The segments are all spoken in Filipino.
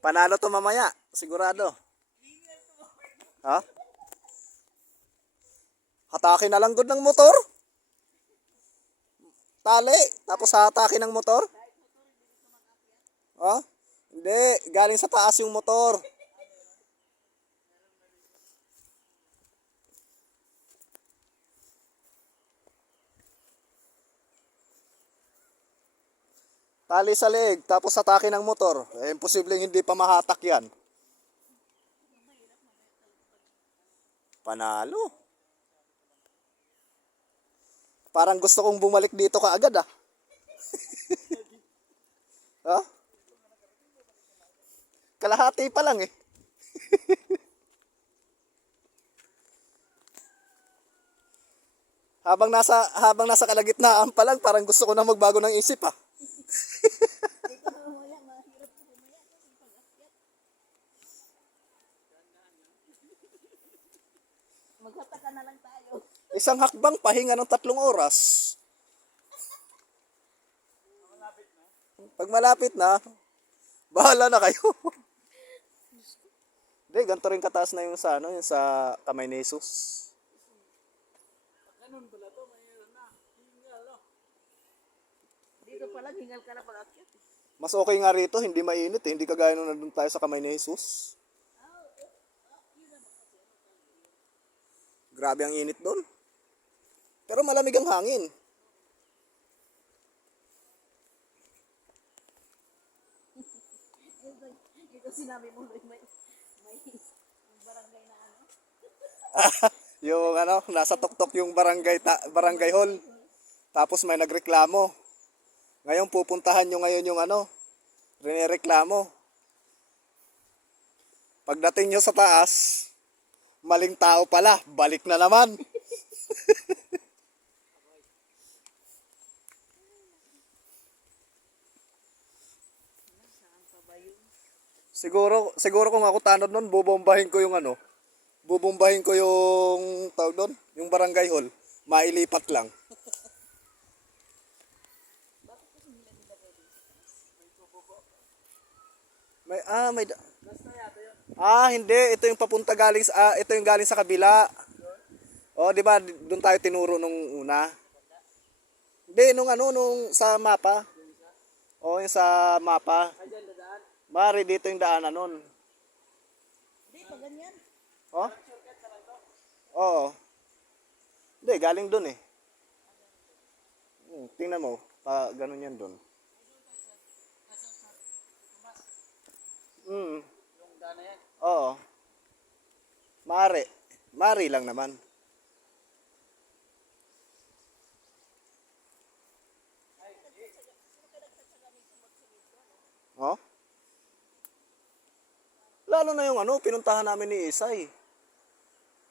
Panalo to mamaya, sigurado. Ha? Hatake na lang good ng motor. Tali, tapos hatake ng motor. Ha? Hindi, galing sa taas yung motor. Tali sa leeg, tapos atake ng motor. Eh, imposibleng hindi pa mahatak yan. Panalo. Parang gusto kong bumalik dito kaagad ah. Ha? Kalahati pa lang eh. habang nasa kalagitnaan pa lang, parang gusto ko na magbago ng isip ah. Maghataka na lang tayo. Isang hakbang, pahinga ng 3 oras. Pag malapit na, bahala na kayo. Hindi, ganito rin kataas na yung sa, yung sa kamay ni Jesus. Ganun pala to, mayroon na. Hingal, no? Dito pala, hingal ka na pag-akyat. Mas okay nga rito, hindi mainit eh. Hindi kagaya nung nandun tayo sa kamay ni Jesus. Grabe ang init doon. Pero malamig ang hangin. Ito sinabi mo, may barangay na ano. Yung nasa tuktok yung barangay hall. Tapos may nagreklamo. Ngayon pupuntahan nyo ngayon yung rinereklamo. Pagdating nyo sa taas, maling tao pala, balik na naman. Siguro kung ako tanod nun, bubombahin ko yung tawag doon, yung barangay hall. Mailipat lang. Hindi, ito yung papunta ito yung galing sa kabila. Oh, di ba? Doon tayo tinuro nung una. Hindi, nung sa mapa. Oh, yung sa mapa. Mari dito yung daanan nun. Hindi, pa ganyan. Oh? Oo. Hindi, galing doon eh. Tingnan mo, pa ganun yan doon. Yung dana yan. Oo. Mari lang naman. Oh? Lalo na yung pinuntahan namin ni Isay.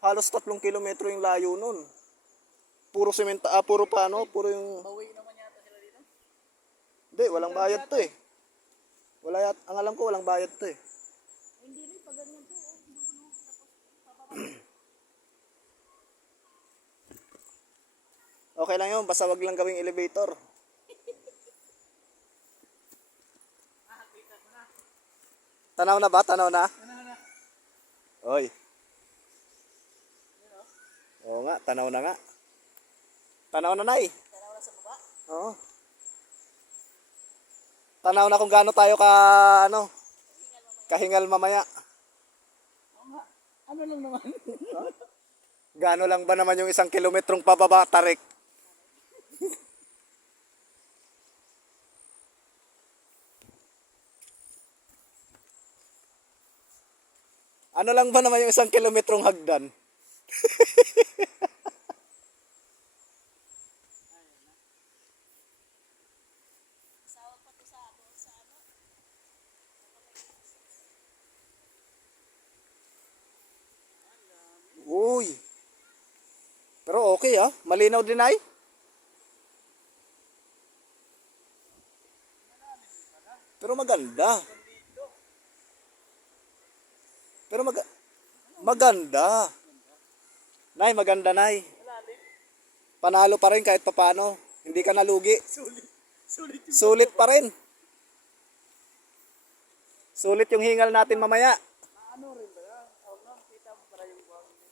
Halos 3 kilometro yung layo nun. Puro sementa, puro yung... Bawi naman yata sila dito. Hindi, walang bayad to eh. Ang alam ko, walang bayad to eh. Hindi rin, pa ganyan to. Okay lang yun, basta wag lang gawing elevator. Tanaw na ba? Tanaw na? Oy. Oo nga, tanaw na nga. Tanaw na, Nay. Tanaw na sa baba. Oo. Tanaw na kung gaano tayo kahingal mamaya. Ano lang naman? Gaano lang ba naman yung 1 kilometrong pababa, tarik? Ano lang ba naman yung 1 kilometrong hagdan? Sawag pa to sa ano. Uy. Pero okay malinaw din ay. Pero maganda. Pero maganda. Nay, maganda, Nay. Panalo pa rin kahit papano. Hindi ka nalugi. Sulit pa rin. Sulit yung hingal natin mamaya. Ano rin ba yan? Huwag na, kita mo para yung buhangin.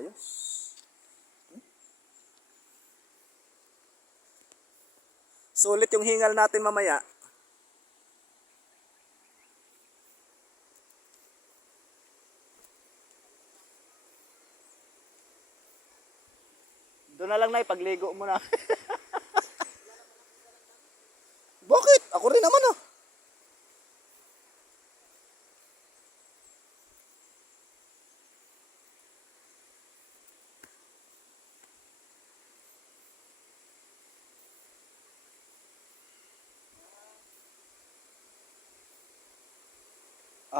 Ayos. Sulit yung hingal natin mamaya. Doon na lang na ipagligo mo na. Bakit? Ako rin naman ah.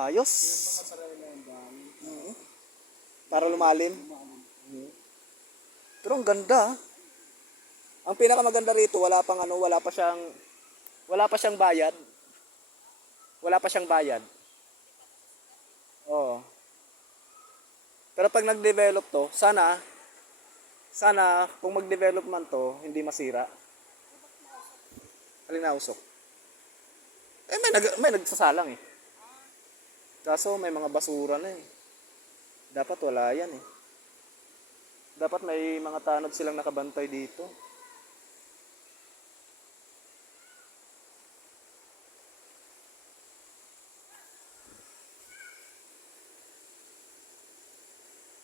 Ayos. Mhm. Para lumalim. Mhm. Pero ang ganda. Ah. Ang pinakamaganda rito, wala pa siyang bayad. Wala pa siyang bayad. Oo. Pero pag nag-develop to, sana kung mag-develop man to, hindi masira. Alin na usok? May nagsasalang eh. Kaso may mga basura na eh. Dapat wala yan eh. Dapat may mga tanod silang nakabantay dito.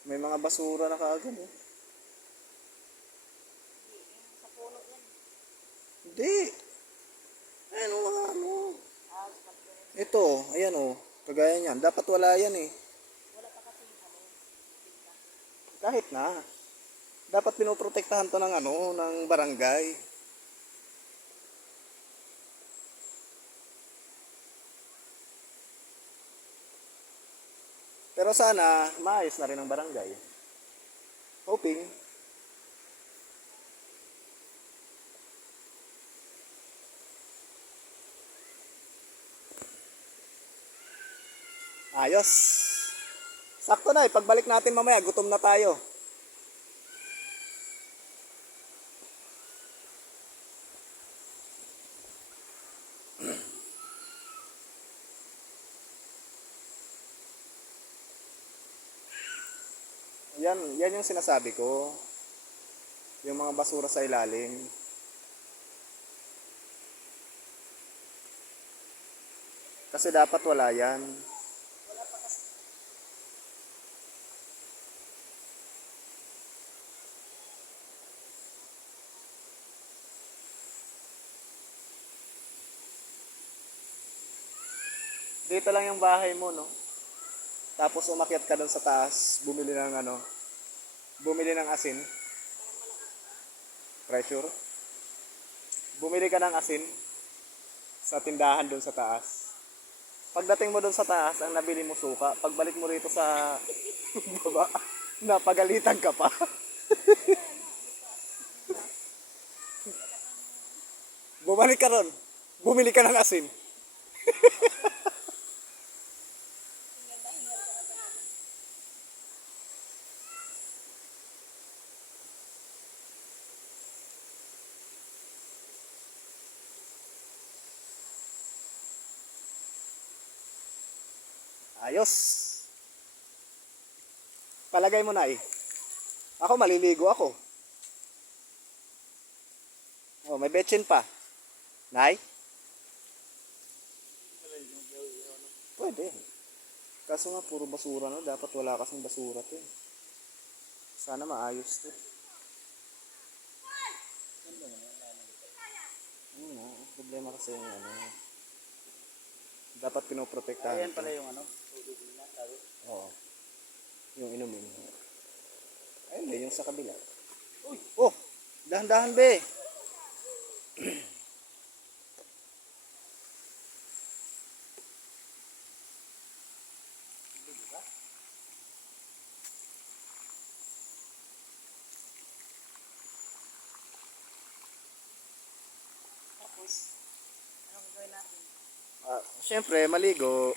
May mga basura na kaagad eh. Sa puno yan. Hindi. Ayan o mga ano. Ah, sa puno. Ito, ayan o. Kagaya niyan. Dapat wala yan eh. Wala pa kasi ano. Tinta. Kahit na. Dapat pinoprotektahan to ng ano, ng barangay. Pero sana, maayos na rin ang barangay. Hoping. Ayos. Sakto na, pagbalik natin mamaya, gutom na tayo. Yan yung sinasabi ko. Yung mga basura sa ilalim. Kasi dapat wala yan. Dito lang yung bahay mo, no? Tapos umakyat ka doon sa taas, bumili ng asin. Pressure. Bumili ka ng asin sa tindahan doon sa taas. Pagdating mo doon sa taas, ang nabili mo suka. Pagbalik mo rito sa baba, napagalitan ka pa. Bumalik ka ron. Bumili ka ng asin. Ayos. Palagay mo na eh. Ako maliligo ako. Oh, may betchin pa. Nay? Pwede. Kaso nga puro basura no, dapat wala kasing basura 'to. Sana maayos 'to. Problema kasi yung ano. Dapat pinoprotektahan. Ayan pala yung ano, tubig nila, sabi. Oo. Yung inumin. Ayun ba, yung sa kabila. Uy! Oh! Dahan-dahan be! Tapos, anong gagawin natin? Siyempre, maligo.